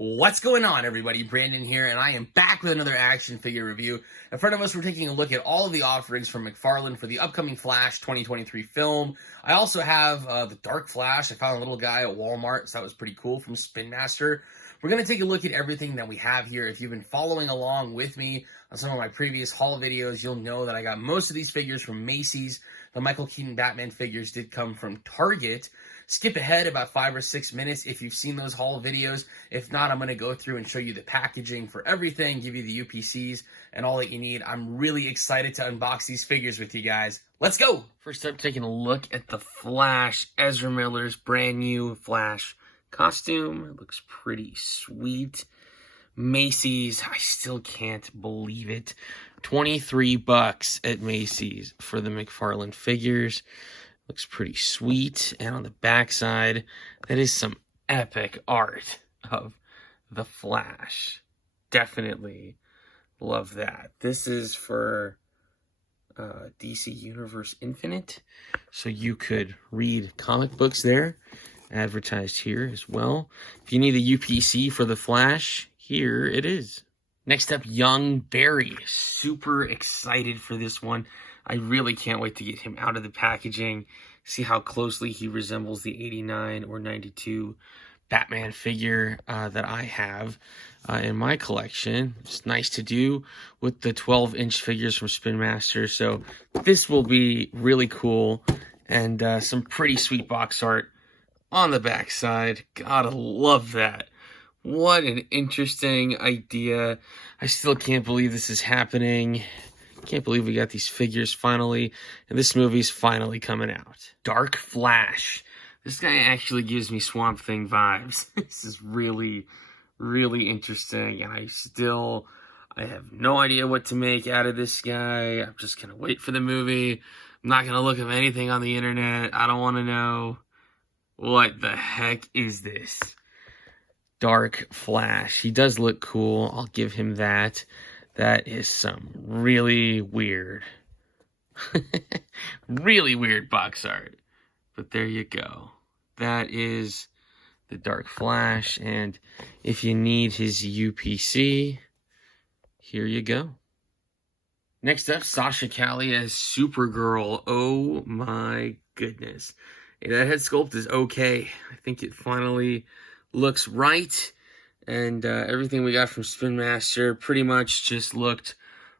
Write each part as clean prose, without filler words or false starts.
What's going on, everybody? Brandon here, and I am back with another action figure review. In front of us, we're taking a look at all of the offerings from McFarlane for the upcoming Flash 2023 film. I also have the Dark Flash. I found a little guy at Walmart, so that was pretty cool, from SpinMa. We're going to take a look at everything that we have here. If you've been following along with me on some of my previous haul videos, you'll know that I got most of these figures from Macy's. The Michael Keaton Batman figures did come from Target. Skip ahead about 5 or 6 minutes if you've seen those haul videos. If not, I'm going to go through and show you the packaging for everything, give you the UPCs and all that you need. I'm really excited to unbox these figures with you guys. Let's go! First up, taking a look at the Flash, Ezra Miller's brand new Flash costume. It looks pretty sweet. Macy's, I still can't believe it. $23 at Macy's for the McFarlane figures. Looks pretty sweet. And on the backside, that is some epic art of the Flash. Definitely love that. This is for DC Universe Infinite. So you could read comic books there. Advertised here as well. If you need a UPC for the Flash, here it is. Next up, Young Barry. Super excited for this one. I really can't wait to get him out of the packaging, see how closely he resembles the 89 or 92 Batman figure that I have in my collection. It's nice to do with the 12-inch figures from SpinMa. So this will be really cool, and some pretty sweet box art on the backside. Gotta love that. What an interesting idea. I still can't believe this is happening. Can't believe we got these figures finally, and this movie's finally coming out. Dark Flash. This guy actually gives me Swamp Thing vibes. This is really, really interesting, and I have no idea what to make out of this guy. I'm just gonna wait for the movie. I'm not gonna look up anything on the internet. I don't want to know. What the heck is this? Dark Flash. He does look cool. I'll give him that. That is some really weird, really weird box art. But there you go. That is the Dark Flash. And if you need his UPC, here you go. Next up, Sasha Calle as Supergirl. Oh my goodness. Hey, that head sculpt is okay. I think it finally looks right. And everything we got from SpinMa pretty much just looked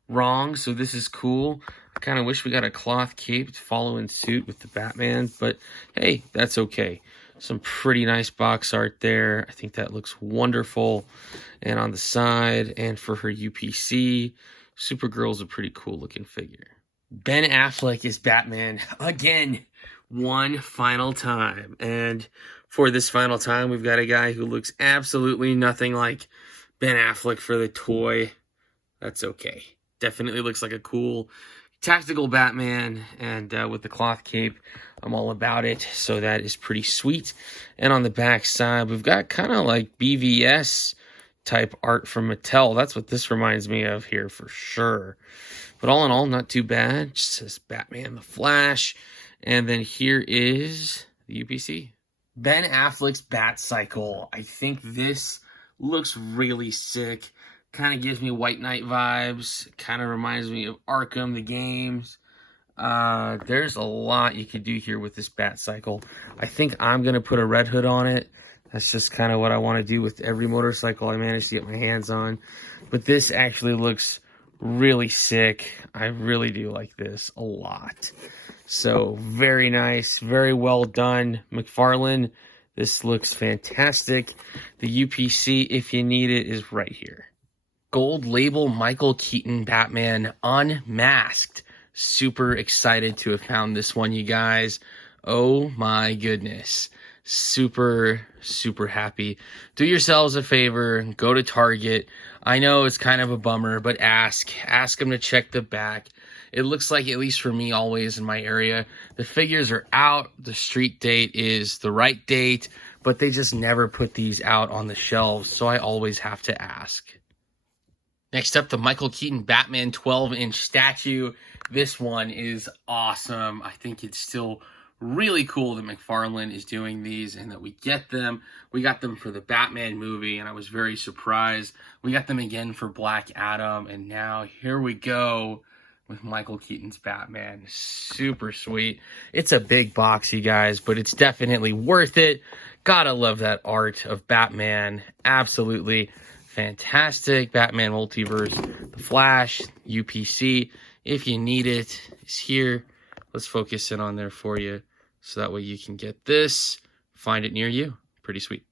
wrong. So this is cool. I kind of wish we got a cloth cape to follow in suit with the Batman. But hey, that's okay. Some pretty nice box art there. I think that looks wonderful. And on the side, and for her UPC, Supergirl's a pretty cool looking figure. Ben Affleck is Batman again. One final time. And for this final time, we've got a guy who looks absolutely nothing like Ben Affleck for the toy. That's okay. Definitely looks like a cool tactical Batman, and with the cloth cape, I'm all about it. So that is pretty sweet. And on the back side, we've got kind of like BVS type art from Mattel. That's what this reminds me of here for sure. But all in all, not too bad. Just says Batman the Flash. And then here is the UPC. Ben Affleck's Bat Cycle. I think this looks really sick. Kind of gives me White Knight vibes. Kind of reminds me of Arkham, the games. There's a lot you could do here with this Bat Cycle. I think I'm going to put a red hood on it. That's just kind of what I want to do with every motorcycle I manage to get my hands on. But this actually looks really sick. I really do like this a lot. So very nice, very well done, McFarlane. This looks fantastic. The UPC, if you need it, is right here. Gold label Michael Keaton Batman Unmasked. Super excited to have found this one, you guys. Oh my goodness. Super, super happy. Do yourselves a favor, go to Target. I know it's kind of a bummer, but ask them to check the back. It looks like, at least for me always in my area, the figures are out. The street date is the right date, but they just never put these out on the shelves, so I always have to ask. Next up, the Michael Keaton Batman 12-inch statue. This one is awesome. I think it's still really cool that McFarlane is doing these and that we get them. We got them for the Batman movie, and I was very surprised. We got them again for Black Adam, and now here we go with Michael Keaton's Batman. Super sweet. It's a big box, you guys, but it's definitely worth it. Gotta love that art of Batman. Absolutely fantastic. Batman Multiverse, The Flash, UPC. If you need it, it's here. Let's focus in on there for you so that way you can get this, find it near you. Pretty sweet.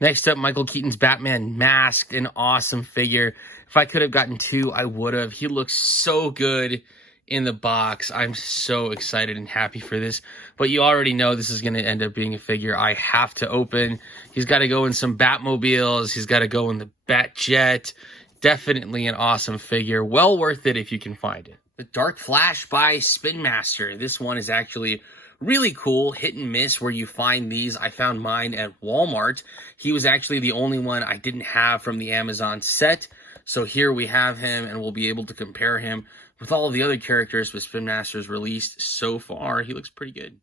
Next up, Michael Keaton's Batman Masked, an awesome figure. If I could have gotten two, I would have. He looks so good in the box. I'm so excited and happy for this. But you already know this is going to end up being a figure I have to open. He's got to go in some Batmobiles. He's got to go in the Batjet. Definitely an awesome figure. Well worth it if you can find it. The Dark Flash by SpinMa. This one is actually really cool, hit and miss where you find these. I found mine at Walmart. He was actually the only one I didn't have from the Amazon set. So here we have him, and we'll be able to compare him with all of the other characters with SpinMa's released so far. He looks pretty good.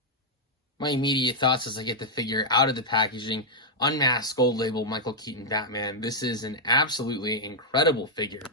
My immediate thoughts as I get the figure out of the packaging: unmasked gold label Michael Keaton Batman. This is an absolutely incredible figure.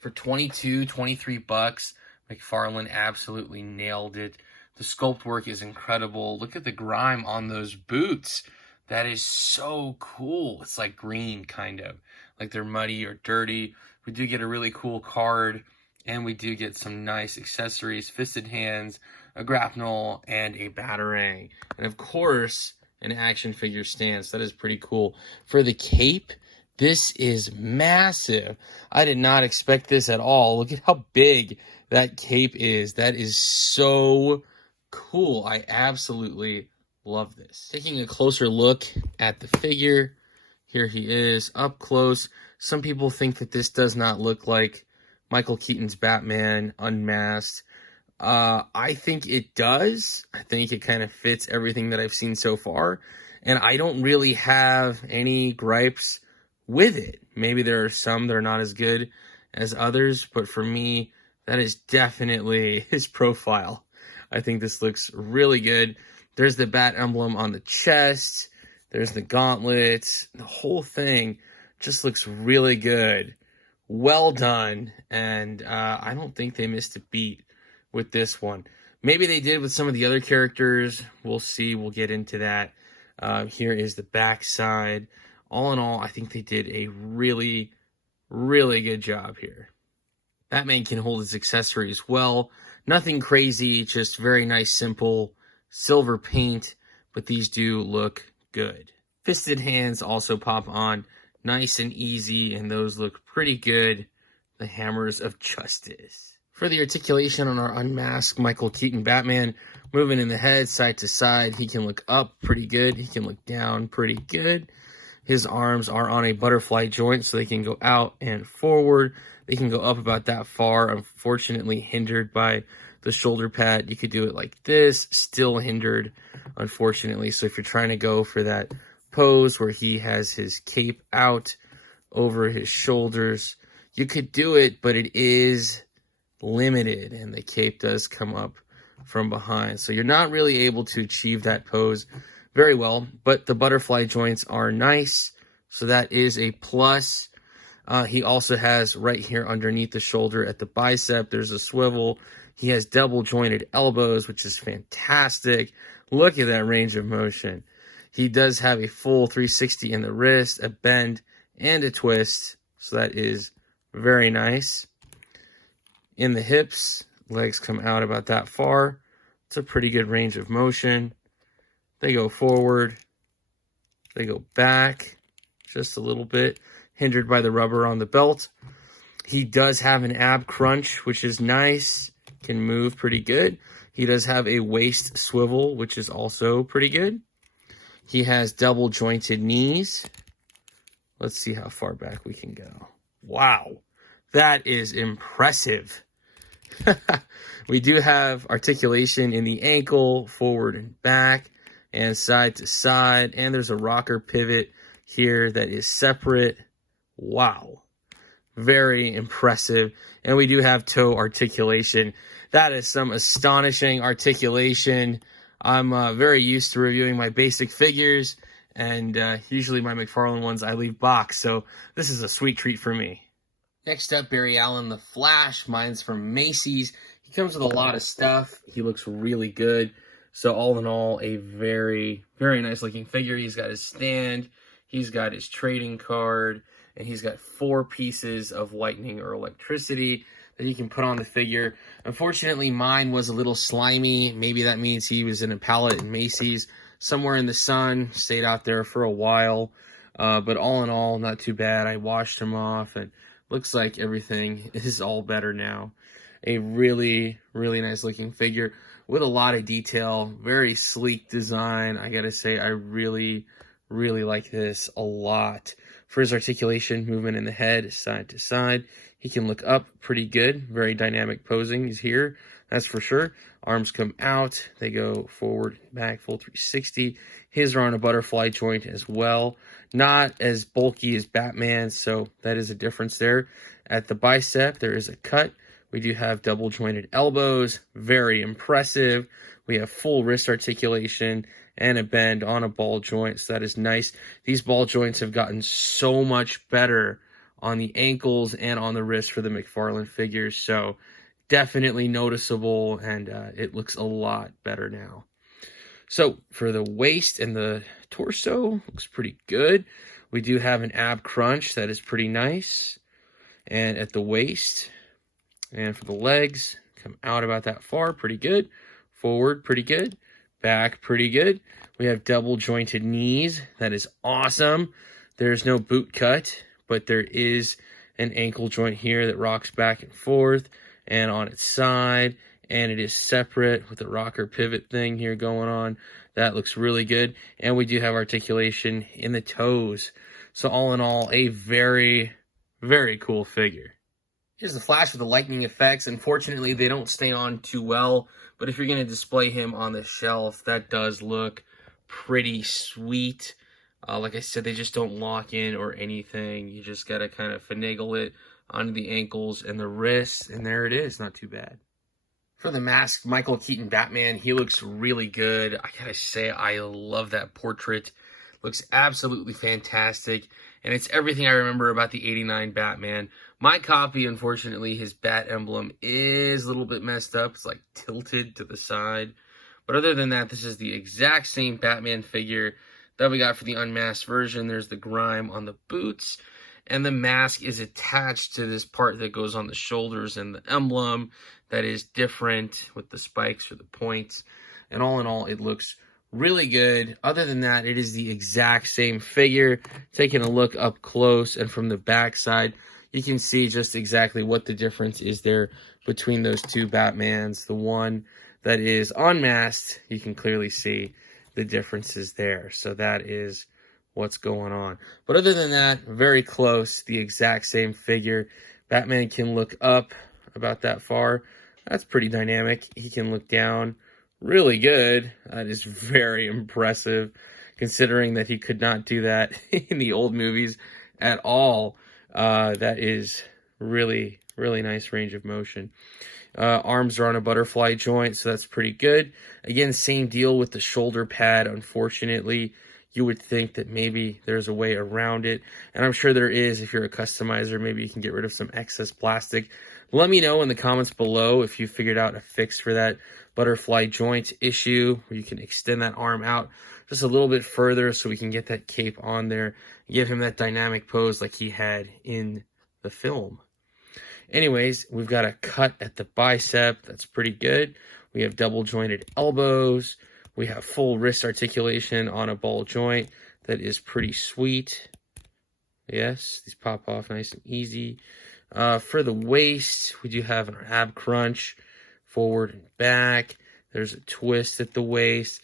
For $23 McFarlane absolutely nailed it. The sculpt work is incredible. Look at the grime on those boots. That is so cool. It's like green, kind of. Like they're muddy or dirty. We do get a really cool card, and we do get some nice accessories: fisted hands, a grapnel, and a batarang. And of course, an action figure stance. That is pretty cool. For the cape, this is massive. I did not expect this at all. Look at how big that cape is. That is so cool. I absolutely love this. Taking a closer look at the figure, here he is up close. Some people think that this does not look like Michael Keaton's Batman unmasked. I think it does. I think it kind of fits everything that I've seen so far, and I don't really have any gripes with it. Maybe there are some that are not as good as others, but for me, that is definitely his profile. I think this looks really good. There's the bat emblem on the chest. There's the gauntlets. The whole thing just looks really good. Well done. And I don't think they missed a beat with this one. Maybe they did with some of the other characters. We'll see. We'll get into that. Here is the back side. All in all, I think they did a really, really good job here. Batman can hold his accessories well. Nothing crazy, just very nice, simple silver paint, but these do look good. Fisted hands also pop on nice and easy, and those look pretty good. The hammers of justice. For the articulation on our unmasked Michael Keaton Batman, moving in the head side to side, he can look up pretty good. He can look down pretty good. His arms are on a butterfly joint, so they can go out and forward. They can go up about that far, unfortunately hindered by the shoulder pad. You could do it like this, still hindered, unfortunately. So if you're trying to go for that pose where he has his cape out over his shoulders, you could do it, but it is limited, and the cape does come up from behind. So you're not really able to achieve that pose very well, but the butterfly joints are nice, so that is a plus. He also has right here underneath the shoulder at the bicep, there's a swivel. He has double jointed elbows, which is fantastic. Look at that range of motion. He does have a full 360 in the wrist, a bend, and a twist, so that is very nice. In the hips, legs come out about that far. It's a pretty good range of motion. They go forward. They go back just a little bit, hindered by the rubber on the belt. He does have an ab crunch, which is nice. Can move pretty good. He does have a waist swivel, which is also pretty good. He has double jointed knees. Let's see how far back we can go. Wow, that is impressive. We do have articulation in the ankle, forward and back, and side to side. And there's a rocker pivot here that is separate. Wow. Very impressive. And we do have toe articulation. That is some astonishing articulation. I'm very used to reviewing my basic figures, and usually my McFarlane ones I leave boxed, so this is a sweet treat for me. Next up, Barry Allen, the Flash. Mine's from Macy's. He comes with a lot of stuff. He looks really good. So all in all, a very, very nice looking figure. He's got his stand, he's got his trading card, and he's got 4 pieces of lightning or electricity that he can put on the figure. Unfortunately, mine was a little slimy. Maybe that means he was in a pallet in Macy's, somewhere in the sun, stayed out there for a while. But all in all, not too bad. I washed him off, and looks like everything is all better now. A really, really nice looking figure with a lot of detail, very sleek design. I gotta say, I really, really like this a lot. For his articulation, movement in the head, side to side, he can look up pretty good. Very dynamic posing. He's here, that's for sure. Arms come out, they go forward, back, full 360. His are on a butterfly joint as well. Not as bulky as Batman's, so that is a difference there. At the bicep, there is a cut. We do have double jointed elbows, very impressive. We have full wrist articulation and a bend on a ball joint, so that is nice. These ball joints have gotten so much better on the ankles and on the wrist for the McFarlane figures, so definitely noticeable, and it looks a lot better now. So for the waist and the torso, looks pretty good. We do have an ab crunch that is pretty nice. And at the waist, and for the legs, come out about that far, pretty good. Forward, pretty good. Back, pretty good. We have double jointed knees. That is awesome. There's no boot cut, but there is an ankle joint here that rocks back and forth and on its side, and it is separate with the rocker pivot thing here going on. That looks really good. And we do have articulation in the toes. So all in all, a very, very cool figure. Here's the Flash with the lightning effects. Unfortunately, they don't stay on too well, but if you're going to display him on the shelf, that does look pretty sweet. Like I said, they just don't lock in or anything. You just got to kind of finagle it onto the ankles and the wrists, and there it is. Not too bad. For the mask, Michael Keaton Batman, he looks really good. I gotta say, I love that portrait. Looks absolutely fantastic, and it's everything I remember about the '89 Batman. My copy, unfortunately, his bat emblem is a little bit messed up. It's like tilted to the side. But other than that, this is the exact same Batman figure that we got for the unmasked version. There's the grime on the boots, and the mask is attached to this part that goes on the shoulders and the emblem that is different with the spikes or the points. And all in all, it looks really good. Other than that, it is the exact same figure. Taking a look up close and from the back side, you can see just exactly what the difference is there between those two Batmans. The one that is unmasked, you can clearly see the differences there. So that is what's going on. But other than that, very close, the exact same figure. Batman can look up about that far. That's pretty dynamic. He can look down really good. That is very impressive, considering that he could not do that in the old movies at all. That is really, really nice range of motion. Arms are on a butterfly joint, so that's pretty good. Again, same deal with the shoulder pad. Unfortunately, you would think that maybe there's a way around it, and I'm sure there is. If you're a customizer, maybe you can get rid of some excess plastic. Let me know in the comments below if you figured out a fix for that butterfly joint issue, where you can extend that arm out just a little bit further so we can get that cape on there, give him that dynamic pose like he had in the film. Anyways, we've got a cut at the bicep. That's pretty good. We have double jointed elbows. We have full wrist articulation on a ball joint. That is pretty sweet. Yes, these pop off nice and easy. For the waist, we do have an ab crunch, forward and back. There's a twist at the waist.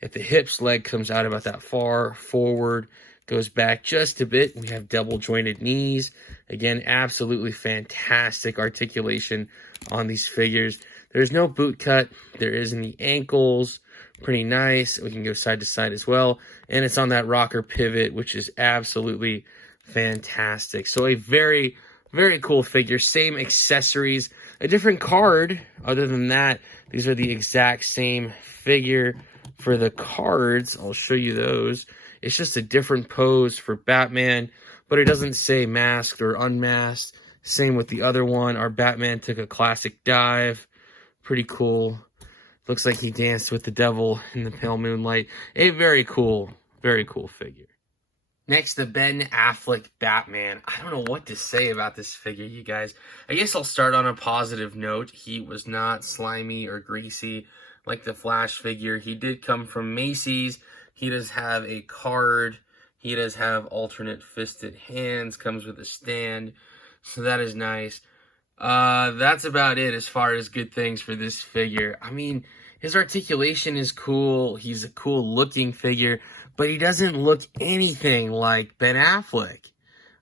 At the hips, leg comes out about that far, forward, goes back just a bit. We have double jointed knees. Again, absolutely fantastic articulation on these figures. There's no boot cut. There is in the ankles. Pretty nice. We can go side to side as well. And it's on that rocker pivot, which is absolutely fantastic. So a very, very cool figure. Same accessories. A different card. Other than that, these are the exact same figure. For the cards, I'll show you those. It's just a different pose for Batman, but it doesn't say masked or unmasked. Same with the other one. Our Batman took a classic dive. Pretty cool. Looks like he danced with the devil in the pale moonlight. A very cool figure. Next, the Ben Affleck Batman. I don't know what to say about this figure, you guys. I guess I'll start on a positive note. He was not slimy or greasy like the Flash figure. He did come from Macy's. He does have a card. He does have alternate fisted hands. Comes with a stand. So that is nice. That's about it as far as good things for this figure. I mean, his articulation is cool. He's a cool looking figure, but he doesn't look anything like Ben Affleck.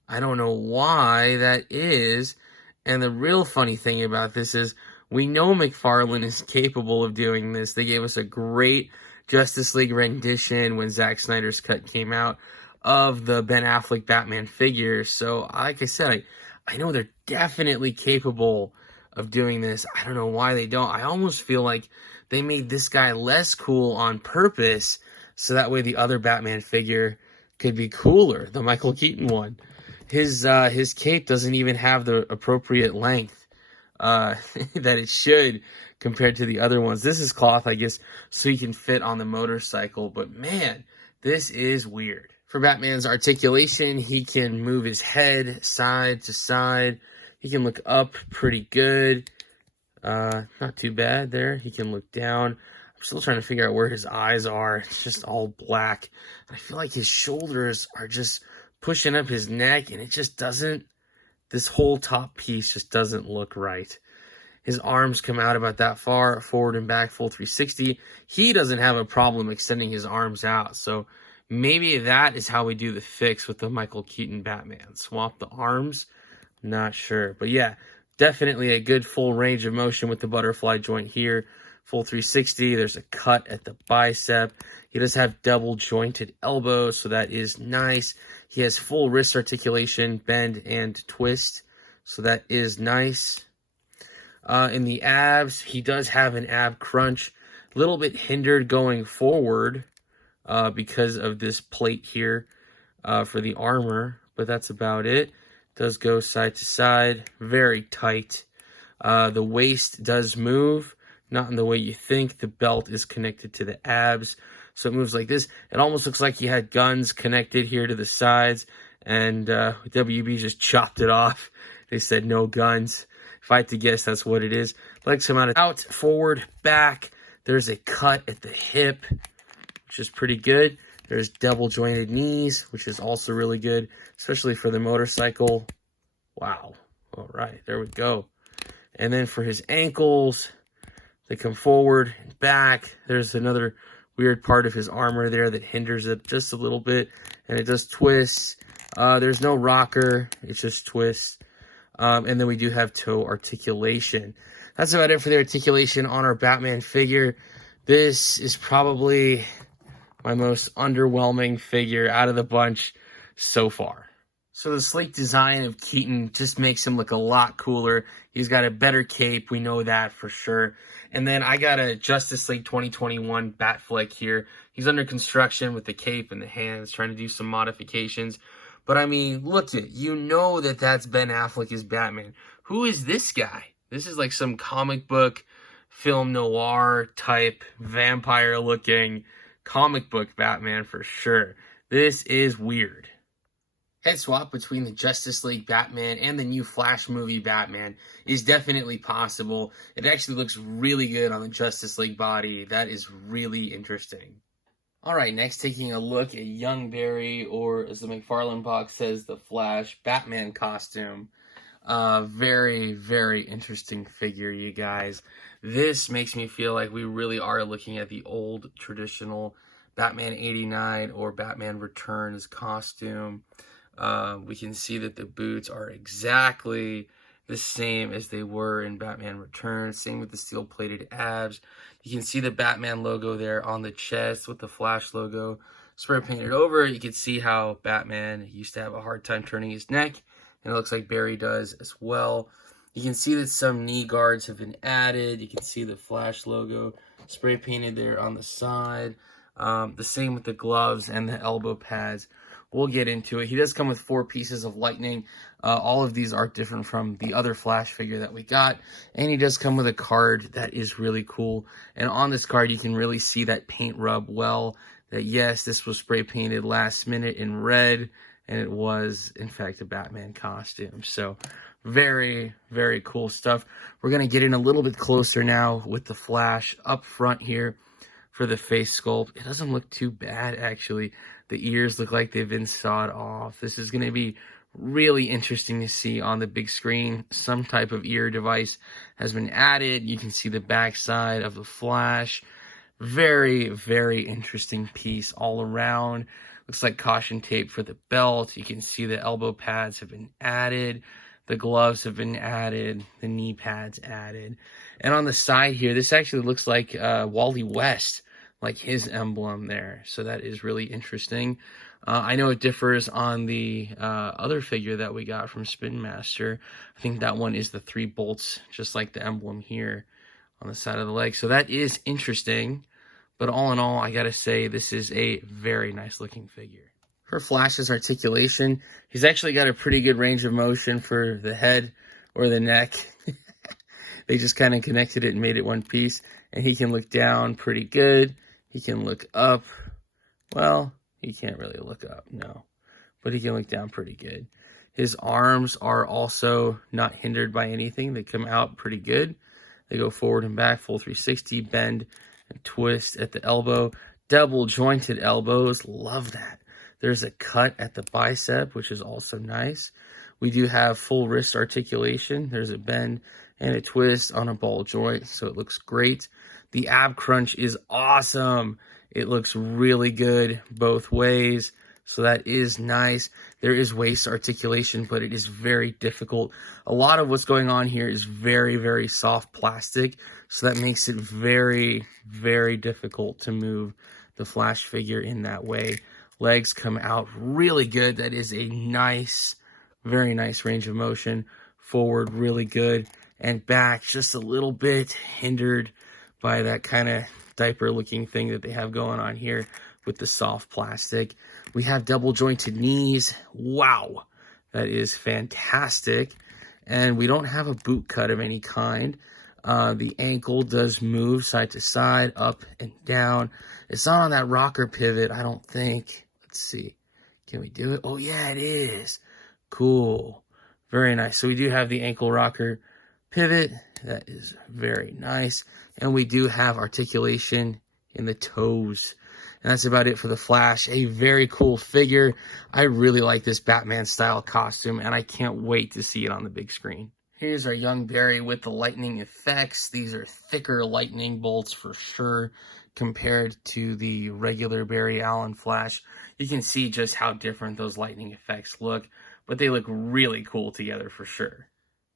I don't know why that is. And the real funny thing about this is we know McFarlane is capable of doing this. They gave us a great Justice League rendition when Zack Snyder's cut came out of the Ben Affleck Batman figure. So, like I said, I know they're definitely capable of doing this. I don't know why they don't. I almost feel like they made this guy less cool on purpose so that way the other Batman figure could be cooler, the Michael Keaton one. His cape doesn't even have the appropriate length that it should compared to the other ones. This is cloth, I guess, so he can fit on the motorcycle, but man, this is weird. For Batman's articulation, he can move his head side to side. He can look up pretty good. Not too bad there. He can look down. I'm still trying to figure out where his eyes are. It's just all black. I feel like his shoulders are just pushing up his neck, and it just doesn't, this whole top piece just doesn't look right. His arms come out about that far, forward and back, full 360. He doesn't have a problem extending his arms out, so maybe that is how we do the fix with the Michael Keaton Batman. Swap the arms? Not sure. But yeah, definitely a good full range of motion with the butterfly joint here. Full 360. There's a cut at the bicep. He does have double jointed elbows, so that is nice. He has full wrist articulation, bend and twist, so that is nice. In the abs, he does have an ab crunch. A little bit hindered going forward because of this plate here for the armor, but that's about it. Does go side to side, very tight. The waist does move, not in the way you think. The belt is connected to the abs, so it moves like this. It almost looks like he had guns connected here to the sides, and WB just chopped it off. They said no guns. If I had to guess, that's what it is. Legs come out, forward, back. There's a cut at the hip, which is pretty good. There's double jointed knees, which is also really good, especially for the motorcycle. Wow. All right, there we go. And then for his ankles, they come forward and back. There's another weird part of his armor there that hinders it just a little bit, and it does twist. There's no rocker. It just twists. And then we do have toe articulation. That's about it for the articulation on our Batman figure. This is probably my most underwhelming figure out of the bunch so far. So the sleek design of Keaton just makes him look a lot cooler. He's got a better cape. We know that for sure. And then I got a Justice League 2021 Batfleck here. He's under construction with the cape and the hands, trying to do some modifications. But I mean, look at it. You know that that's Ben Affleck as Batman. Who is this guy? This is like some comic book, film noir type, vampire looking comic book Batman for sure. This is weird. Head swap between the Justice League Batman and the new Flash movie Batman is definitely possible. It actually looks really good on the Justice League body. That is really interesting. Alright, next taking a look at Young Barry, or as the McFarlane box says, the Flash Batman costume. Very, very interesting figure, you guys. This makes me feel like we really are looking at the old traditional Batman 89 or Batman Returns costume. We can see that the boots are exactly the same as they were in Batman Returns. Same with the steel-plated abs. You can see the Batman logo there on the chest with the Flash logo spray painted over. You can see how Batman used to have a hard time turning his neck, and it looks like Barry does as well. You can see that some knee guards have been added. You can see the Flash logo spray painted there on the side. The same with the gloves and the elbow pads. We'll get into it. He does come with 4 pieces of lightning. All of these are different from the other Flash figure that we got. And he does come with a card that is really cool. And on this card, you can really see that paint rub well. That yes, this was spray painted last minute in red. And it was, in fact, a Batman costume. So very, very cool stuff. We're going to get in a little bit closer now with the Flash up front here for the face sculpt. It doesn't look too bad, actually. The ears look like they've been sawed off. This is going to be really interesting to see on the big screen. Some type of ear device has been added. You can see the backside of the Flash. Very, very interesting piece all around. Looks like caution tape for the belt. You can see the elbow pads have been added. The gloves have been added. The knee pads added. And on the side here, this actually looks like Wally West, like his emblem there. So that is really interesting. I know it differs on the other figure that we got from Spin Master. I think that one is the 3 bolts, just like the emblem here on the side of the leg. So that is interesting. But all in all, I gotta say, this is a very nice looking figure. For Flash's articulation, he's actually got a pretty good range of motion for the head or the neck. They just kind of connected it and made it one piece. And he can look down pretty good. He can look up. Well, he can't really look up, no. But he can look down pretty good. His arms are also not hindered by anything. They come out pretty good. They go forward and back, full 360, bend and twist at the elbow. Double jointed elbows, love that. There's a cut at the bicep, which is also nice. We do have full wrist articulation. There's a bend and a twist on a ball joint, so it looks great. The ab crunch is awesome. It looks really good both ways, so that is nice. There is waist articulation, but it is very difficult. A lot of what's going on here is very, very soft plastic, so that makes it very, very difficult to move the Flash figure in that way. Legs come out really good. That is a nice, very nice range of motion. Forward, really good. And back, just a little bit hindered by that kind of diaper-looking thing that they have going on here with the soft plastic. We have double jointed knees. Wow, that is fantastic. And we don't have a boot cut of any kind. The ankle does move side to side, up and down. It's not on that rocker pivot, I don't think. Let's see. Can we do it? Oh, yeah, it is. Cool. Very nice. So we do have the ankle rocker pivot. That is very nice. And we do have articulation in the toes. And that's about it for the Flash. A very cool figure. I really like this Batman style costume, and I can't wait to see it on the big screen. Here's our young Barry with the lightning effects. These are thicker lightning bolts for sure compared to the regular Barry Allen Flash. You can see just how different those lightning effects look, but they look really cool together for sure.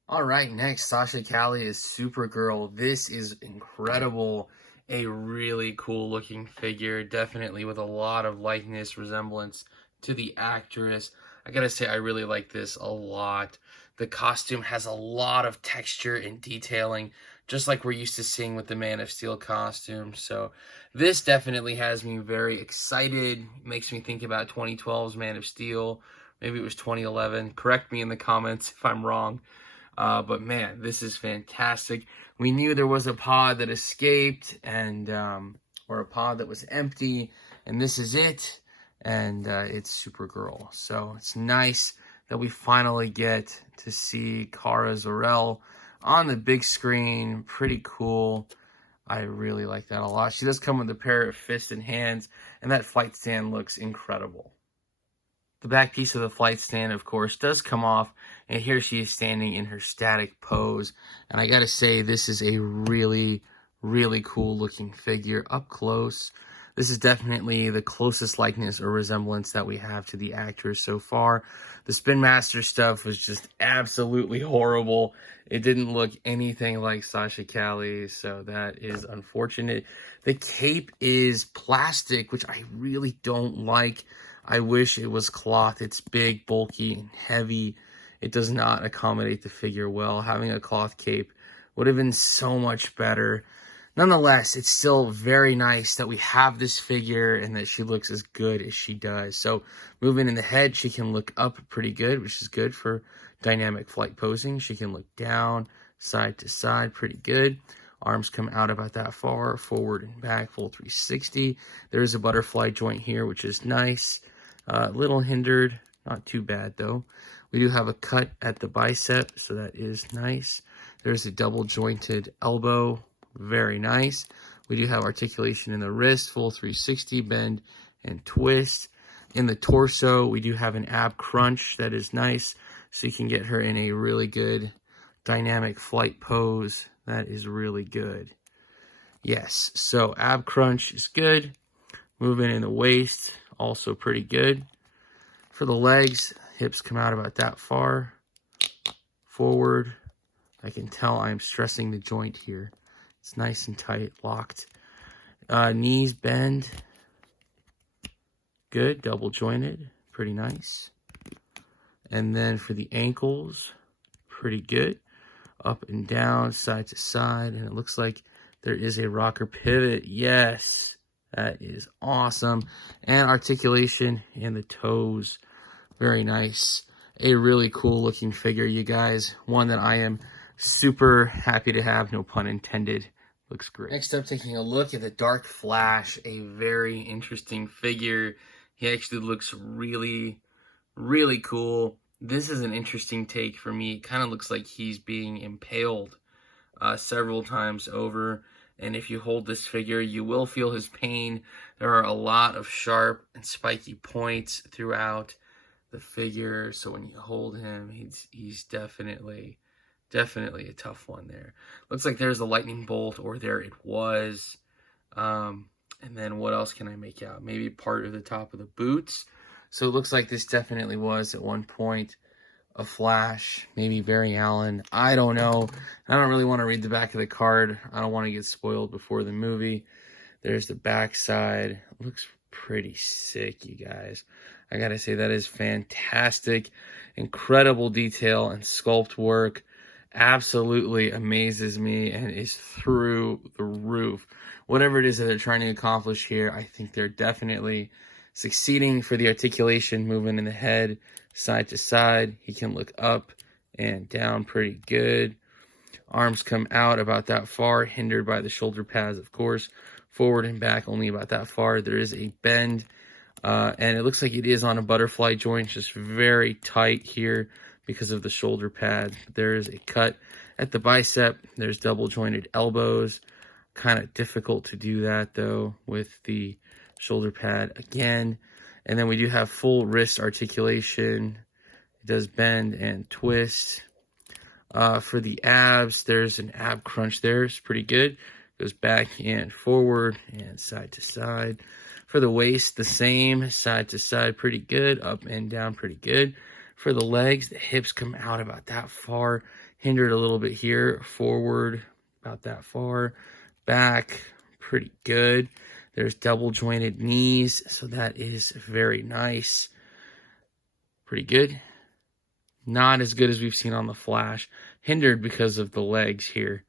All right, next, Sasha Calle is Supergirl. This is incredible. A really cool looking figure, definitely with a lot of likeness, resemblance to the actress. I gotta say, I really like this a lot. The costume has a lot of texture and detailing, just like we're used to seeing with the Man of Steel costume. So this definitely has me very excited. Makes me think about 2012's Man of Steel. Maybe it was 2011. Correct me in the comments if I'm wrong. But man, this is fantastic. We knew there was a pod that escaped and or a pod that was empty, and this is it. And it's Supergirl. So it's nice that we finally get to see Kara Zor-El on the big screen. Pretty cool. I really like that a lot. She does come with a pair of fists and hands, and that flight stand looks incredible. The back piece of the flight stand, of course, does come off, and here she is standing in her static pose. And I gotta say, this is a really, really cool looking figure up close. This is definitely the closest likeness or resemblance that we have to the actress so far. The Spin Master stuff was just absolutely horrible. It didn't look anything like Sasha Calle, so that is unfortunate. The cape is plastic, which I really don't like. I wish it was cloth. It's big, bulky, and heavy. It does not accommodate the figure well. Having a cloth cape would have been so much better. nonetheless, it's still very nice that we have this figure and that she looks as good as she does. So moving in the head, she can look up pretty good, which is good for dynamic flight posing. She can look down, side to side, pretty good. Arms come out about that far, forward and back, full 360. There is a butterfly joint here, which is nice. Little hindered, not too bad though. We do have a cut at the bicep, so that is nice. There's a double jointed elbow, very nice. We do have articulation in the wrist, full 360, bend and twist. In the torso, we do have an ab crunch that is nice, so you can get her in a really good dynamic flight pose. That is really good. Yes, so ab crunch is good. Movement in the waist, also pretty good. For the legs, hips come out about that far. Forward. I can tell I'm stressing the joint here. It's nice and tight, locked. Knees bend. Good, double jointed, pretty nice. And then for the ankles, pretty good. Up and down, side to side, and it looks like there is a rocker pivot. Yes, that is awesome. And articulation in the toes, very nice. A really cool looking figure, you guys. One that I am super happy to have, no pun intended. Looks great. Next up, taking a look at the Dark Flash, a very interesting figure. He actually looks really, really cool. This is an interesting take for me. It kind of looks like he's being impaled several times over. And if you hold this figure, you will feel his pain. There are a lot of sharp and spiky points throughout the figure. So when you hold him, he's definitely a tough one there. Looks like there's a lightning bolt, or there it was. And then what else can I make out? Maybe part of the top of the boots. So it looks like this definitely was at one point a Flash, maybe Barry Allen. I don't know. I don't really want to read the back of the card. I don't want to get spoiled before the movie. There's the back side. Looks pretty sick, you guys. I gotta say, that is fantastic. Incredible detail and sculpt work. Absolutely amazes me and is through the roof. Whatever it is that they're trying to accomplish here, I think they're definitely succeeding. For the articulation, movement in the head, side to side. He can look up and down pretty good. Arms come out about that far, hindered by the shoulder pads, of course. Forward and back only about that far. There is a bend, and it looks like it is on a butterfly joint, just very tight here because of the shoulder pads. There is a cut at the bicep. There's double jointed elbows. Kind of difficult to do that though with the shoulder pad again. And then we do have full wrist articulation. It does bend and twist. For the abs, there's an ab crunch there. It's pretty good. Goes back and forward and side to side. For the waist, the same, side to side, pretty good. Up and down, pretty good. For the legs, the hips come out about that far. Hindered a little bit here. Forward, about that far. Back, pretty good. There's double jointed knees, so that is very nice. Pretty good. Not as good as we've seen on the Flash. Hindered because of the legs here.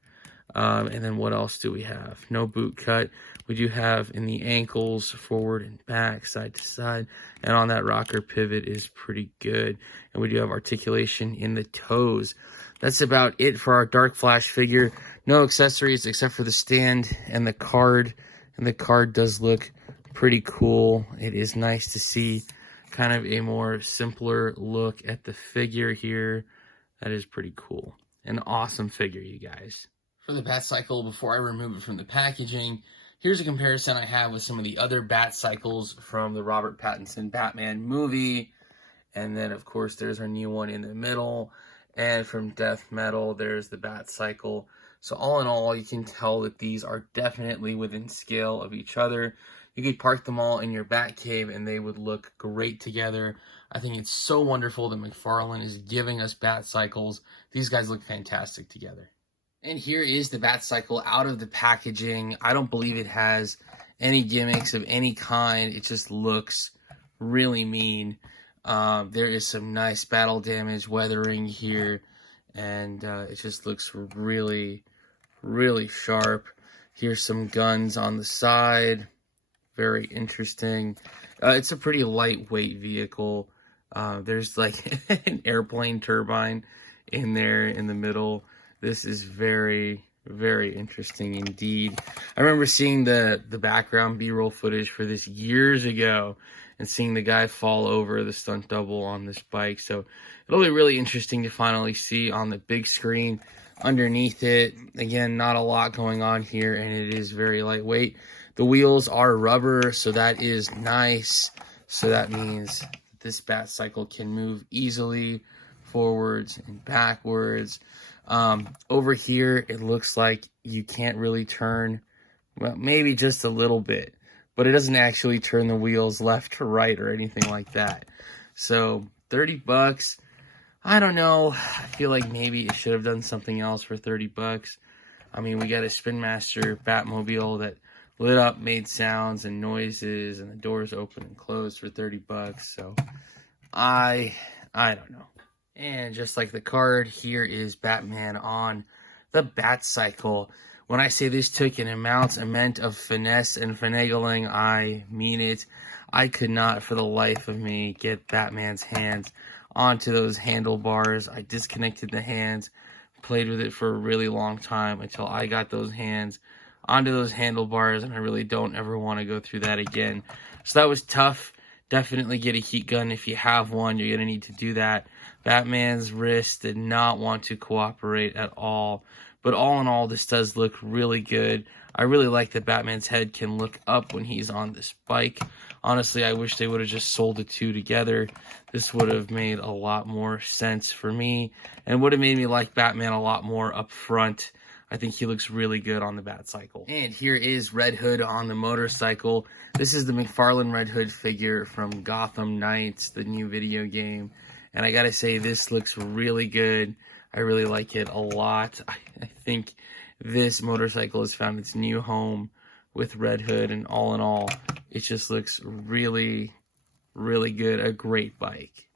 And then what else do we have? No boot cut. We do have in the ankles, forward and back, side to side. And on that rocker pivot is pretty good. And we do have articulation in the toes. That's about it for our Dark Flash figure. No accessories except for the stand and the card. And the card does look pretty cool. It is nice to see kind of a more simpler look at the figure here. That is pretty cool. An awesome figure, you guys. For the Bat Cycle, before I remove it from the packaging, here's a comparison I have with some of the other Bat Cycles from the Robert Pattinson Batman movie. And then, of course, there's our new one in the middle. And from Death Metal, there's the Bat Cycle. So all in all, you can tell that these are definitely within scale of each other. You could park them all in your Bat Cave and they would look great together. I think it's so wonderful that McFarlane is giving us Bat Cycles. These guys look fantastic together. And here is the Bat Cycle out of the packaging. I don't believe it has any gimmicks of any kind. It just looks really mean. There is some nice battle damage weathering here. And it just looks really, really sharp. Here's some guns on the side. Very interesting. It's a pretty lightweight vehicle. There's like an airplane turbine in there in the middle. This is very, very interesting indeed. I remember seeing the background B-roll footage for this years ago and seeing the guy fall over, the stunt double on this bike. So it'll be really interesting to finally see on the big screen underneath it. Again, not a lot going on here, and it is very lightweight. The wheels are rubber, so that is nice. So that means this bat cycle can move easily forwards and backwards. Over here, it looks like you can't really turn, well, maybe just a little bit, but it doesn't actually turn the wheels left to right or anything like that. So 30 bucks. I don't know. I feel like maybe it should have done something else for 30 bucks. I mean, we got a Spin Master Batmobile that lit up, made sounds and noises, and the doors open and closed for 30 bucks. So I don't know. And just like the card, here is Batman on the Bat Cycle. When I say this took an immense amount of finesse and finagling, I mean it. I could not for the life of me get Batman's hands onto those handlebars. I disconnected the hands, played with it for a really long time until I got those hands onto those handlebars, and I really don't ever want to go through that again. So that was tough. Definitely get a heat gun if you have one. You're going to need to do that. Batman's wrist did not want to cooperate at all. But all in all, this does look really good. I really like that Batman's head can look up when he's on this bike. Honestly, I wish they would have just sold the two together. This would have made a lot more sense for me and would have made me like Batman a lot more up front. I think he looks really good on the Bat Cycle. And here is Red Hood on the motorcycle. This is the McFarlane Red Hood figure from Gotham Knights, the new video game. And I gotta say, this looks really good. I really like it a lot. I think this motorcycle has found its new home with Red Hood, and all in all, it just looks really, really good. A great bike.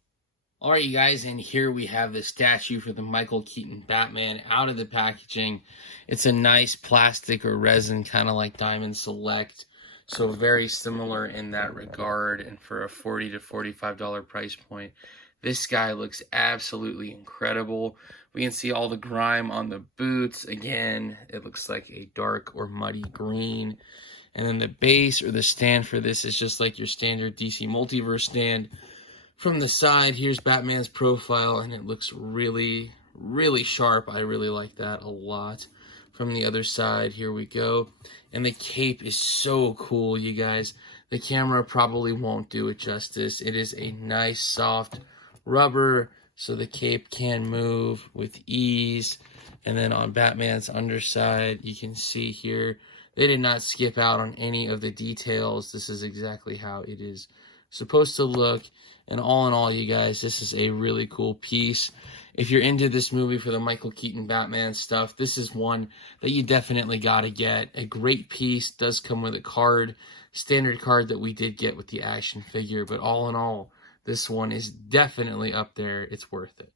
Alright, you guys, and here we have the statue for the Michael Keaton Batman out of the packaging. It's a nice plastic or resin, kind of like Diamond Select, so very similar in that regard, and for a $40 to $45 price point, this guy looks absolutely incredible. We can see all the grime on the boots. Again, it looks like a dark or muddy green. And then the base or the stand for this is just like your standard DC Multiverse stand. From the side, here's Batman's profile, and it looks really, really sharp. I really like that a lot. From the other side, here we go. And the cape is so cool, you guys. The camera probably won't do it justice. It is a nice, soft rubber, so the cape can move with ease. And then on Batman's underside, you can see here, they did not skip out on any of the details. This is exactly how it is supposed to look. And all in all, you guys, this is a really cool piece. If you're into this movie for the Michael Keaton Batman stuff, this is one that you definitely got to get. A great piece. Does come with a card, standard card that we did get with the action figure. But all in all, this one is definitely up there. It's worth it.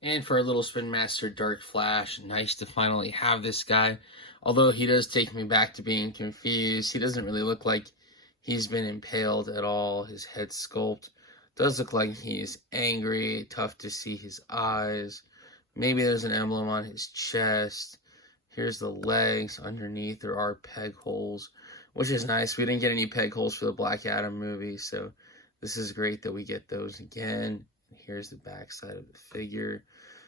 And for a little Spin Master Dark Flash, nice to finally have this guy. Although he does take me back to being confused. He doesn't really look like he's been impaled at all. His head sculpt does look like he's angry. Tough to see his eyes. Maybe there's an emblem on his chest. Here's the legs. Underneath there are peg holes, which is nice. We didn't get any peg holes for the Black Adam movie, so this is great that we get those again. Here's the back side of the figure.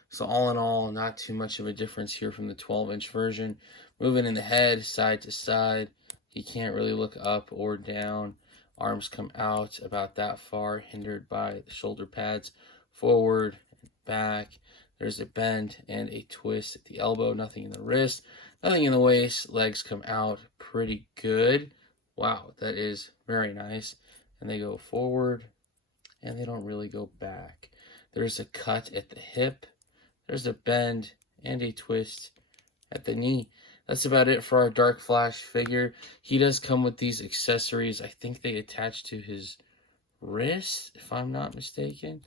So all in all, not too much of a difference here from the 12-inch version. Moving in the head, side to side. He can't really look up or down. Arms come out about that far, hindered by the shoulder pads. Forward and back. There's a bend and a twist at the elbow. Nothing in the wrist. Nothing in the waist. Legs come out pretty good. Wow, that is very nice. And they go forward, and they don't really go back. There's a cut at the hip. There's a bend and a twist at the knee. That's about it for our Dark Flash figure. He does come with these accessories. I think they attach to his wrist, if I'm not mistaken.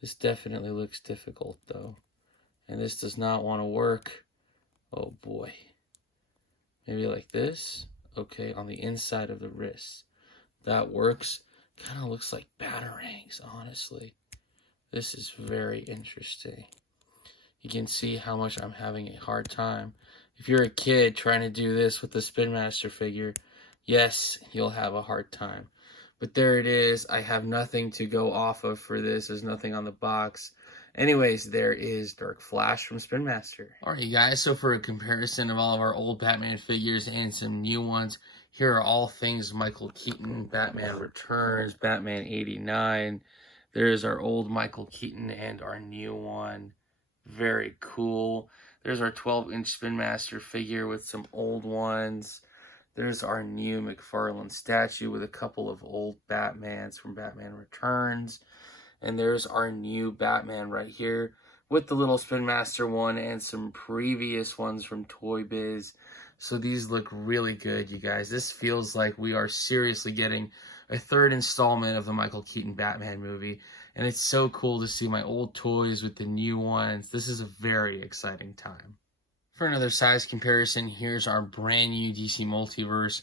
This definitely looks difficult, though. And this does not want to work. Oh, boy. Maybe like this. Okay, on the inside of the wrist. That works. Kind of looks like batarangs, honestly. This is very interesting. You can see how much I'm having a hard time. If you're a kid trying to do this with the Spin Master figure, yes, you'll have a hard time. But there it is. I have nothing to go off of for this. There's nothing on the box. Anyways, there is Dark Flash from Spin Master. Alright, you guys, so for a comparison of all of our old Batman figures and some new ones, here are all things Michael Keaton, Batman Returns, Batman 89. There's our old Michael Keaton and our new one. Very cool. There's our 12-inch Spin Master figure with some old ones. There's our new McFarlane statue with a couple of old Batmans from Batman Returns. And there's our new Batman right here with the little Spin Master one and some previous ones from Toy Biz. So these look really good, you guys. This feels like we are seriously getting a third installment of the Michael Keaton Batman movie. And it's so cool to see my old toys with the new ones. This is a very exciting time. For another size comparison, here's our brand new DC Multiverse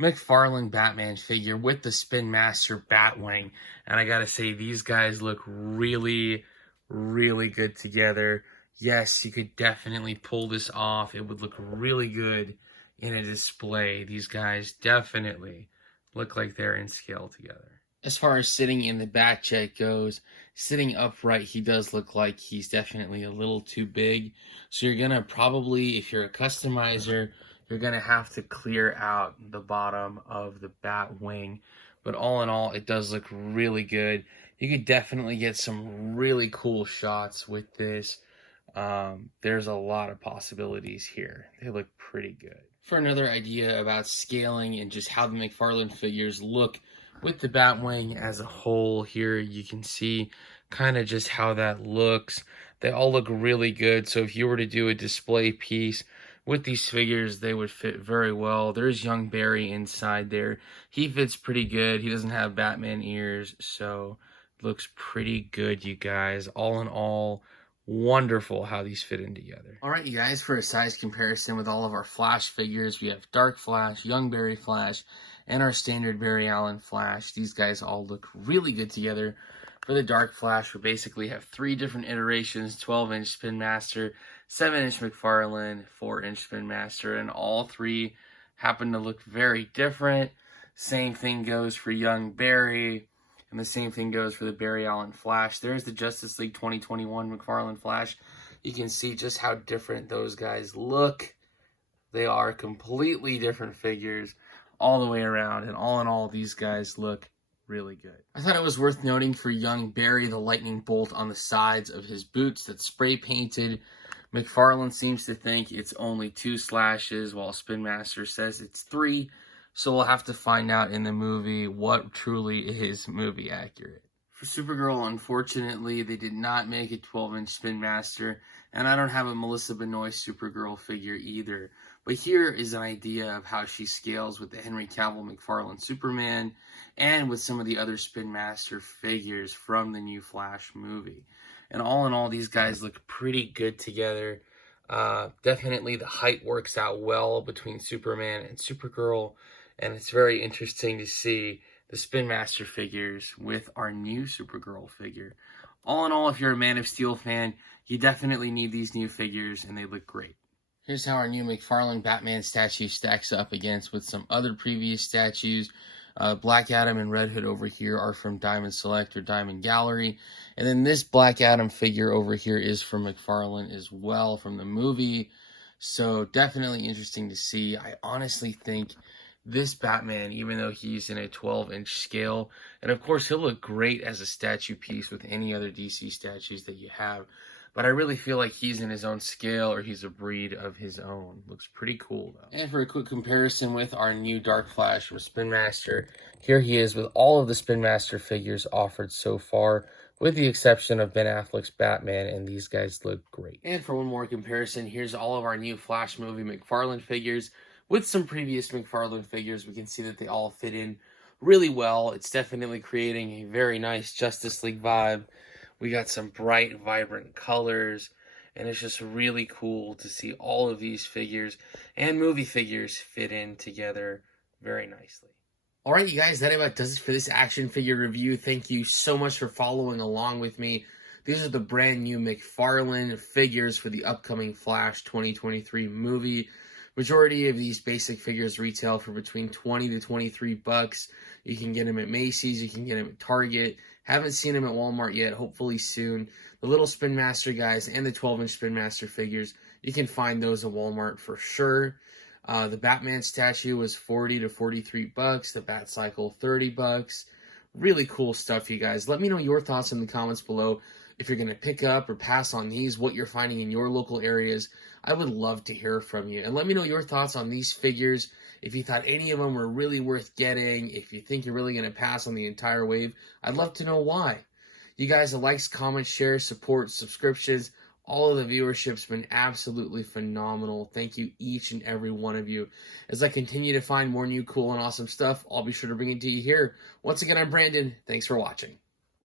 McFarlane Batman figure with the Spin Master Batwing. And I gotta say, these guys look really, really good together. Yes, you could definitely pull this off. It would look really good in a display. These guys definitely look like they're in scale together. As far as sitting in the back check goes, sitting upright, he does look like he's definitely a little too big. So you're going to probably, if you're a customizer, you're going to have to clear out the bottom of the bat wing. But all in all, it does look really good. You could definitely get some really cool shots with this. There's a lot of possibilities here. They look pretty good. For another idea about scaling and just how the McFarlane figures look with the Batwing as a whole, here you can see kind of just how that looks. They all look really good. So if you were to do a display piece with these figures, they would fit very well. There's young Barry inside there. He fits pretty good. He doesn't have Batman ears, so it looks pretty good, you guys. All in all, wonderful how these fit in together. Alright, you guys, for a size comparison with all of our Flash figures, we have Dark Flash, Young Barry Flash, and our standard Barry Allen Flash. These guys all look really good together. For the Dark Flash, we basically have 3 different iterations: 12-inch Spin Master, 7-inch McFarlane, 4-inch Spin Master, and all 3 happen to look very different. Same thing goes for Young Barry, and the same thing goes for the Barry Allen Flash. There's the Justice League 2021 McFarlane Flash. You can see just how different those guys look. They are completely different figures all the way around, and all in all, these guys look really good. I thought it was worth noting for Young Barry, the lightning bolt on the sides of his boots that's spray painted. McFarlane seems to think it's only 2 slashes, while Spin Master says it's 3. So we'll have to find out in the movie what truly is movie accurate. For Supergirl, unfortunately, they did not make a 12-inch Spin Master, and I don't have a Melissa Benoist Supergirl figure either. But here is an idea of how she scales with the Henry Cavill McFarlane Superman and with some of the other Spin Master figures from the new Flash movie. And all in all, these guys look pretty good together. Definitely the height works out well between Superman and Supergirl, and it's very interesting to see the Spin Master figures with our new Supergirl figure. All in all, if you're a Man of Steel fan, you definitely need these new figures, and they look great. Here's how our new McFarlane Batman statue stacks up against with some other previous statues. Black Adam and Red Hood over here are from Diamond Select or Diamond Gallery. And then this Black Adam figure over here is from McFarlane as well from the movie. So definitely interesting to see. I honestly think this Batman, even though he's in a 12-inch scale, and of course he'll look great as a statue piece with any other DC statues that you have, but I really feel like he's in his own scale, or he's a breed of his own. Looks pretty cool, though. And for a quick comparison with our new Dark Flash from Spin Master, here he is with all of the Spin Master figures offered so far, with the exception of Ben Affleck's Batman, and these guys look great. And for one more comparison, here's all of our new Flash movie McFarlane figures. With some previous McFarlane figures, we can see that they all fit in really well. It's definitely creating a very nice Justice League vibe. We got some bright, vibrant colors, And it's just really cool to see all of these figures and movie figures fit in together very nicely. Alright, you guys, that about does it for this action figure review. Thank you so much for following along with me. These are the brand new McFarlane figures for the upcoming Flash 2023 movie. Majority of these basic figures retail for between 20 to 23 bucks. You can get them at Macy's, you can get them at Target. Haven't seen them at Walmart yet, hopefully soon. The little Spin Master guys and the 12-inch Spin Master figures, you can find those at Walmart for sure. The Batman statue was 40 to 43 bucks. The Bat Cycle, 30 bucks. Really cool stuff, you guys. Let me know your thoughts in the comments below. If you're going to pick up or pass on these, what you're finding in your local areas. I would love to hear from you. And let me know your thoughts on these figures. If you thought any of them were really worth getting, if you think you're really going to pass on the entire wave, I'd love to know why. You guys, the likes, comments, shares, support, subscriptions, all of the viewership's been absolutely phenomenal. Thank you, each and every one of you. As I continue to find more new cool and awesome stuff, I'll be sure to bring it to you here. Once again, I'm Brandon. Thanks for watching.